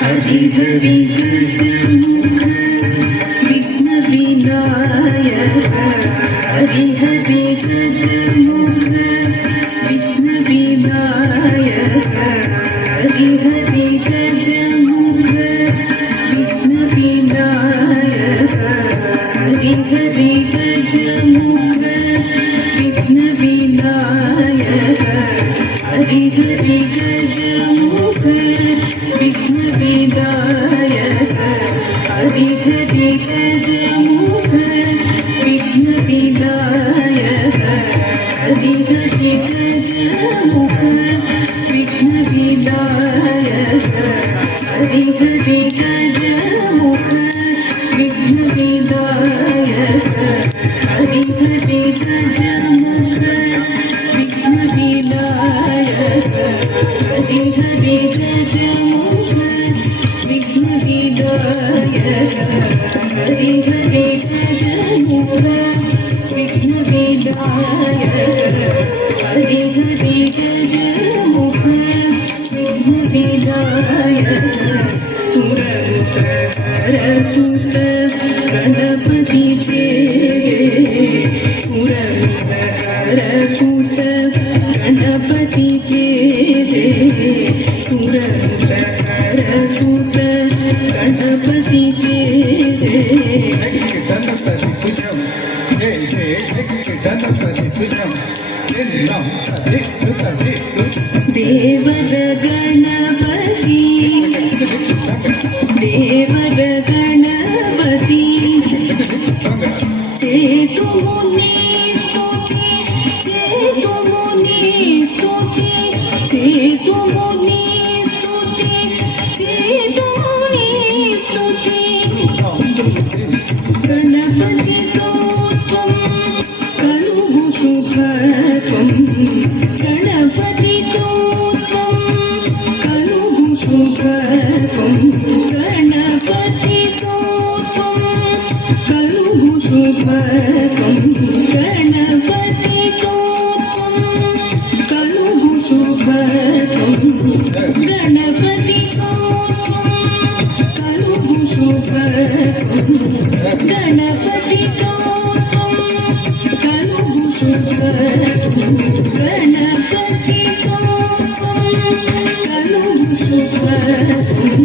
हरि हरि गजमुख विघ्न विनायक हरि हरि गजमुख विघ्न विनायक हरि हरि गजमुख विघ्न विनायक हरि हरि गजमुख विघ्न विनायक हरि हरि गजमुख विघ्न विनायक हरि हरि गजमुख विघ्न विनायक हरि हरि गजमुख विघ्न विनायक हरि हरि गजमुख विघ्न विनायक हरि हरि गजमुख विघ्न विनायक हरि हरि गजमुख विघ्न विनायक हरि हरि गजमुख विघ्न विनायक हरि हरि गजमुख विघ्न विनायक सुरनुत हरसुत गणपति जय सुरनुत हरसुत गणपति जय सुरनुत हरसुत गणपति जय देवद गणपति देवद गणपति चेतु मुनि स्तुति चेतु मुनि स्तुति चेतु मुनि स्तुति चेतु मुनि स्तुति गणपति त्वं कलुगु शुभत्वं गणपति त्वं कलुगु शुभत्वं गणपति त्वं कलुगु शुभत्वं गणपति त्वं कलुगु शुभत्वं गणपति त्वं कलुगु शुभत्वं गणपति त्वं कलुगु शुभत्वं गणपति त्वं कलुगु शुभत्वं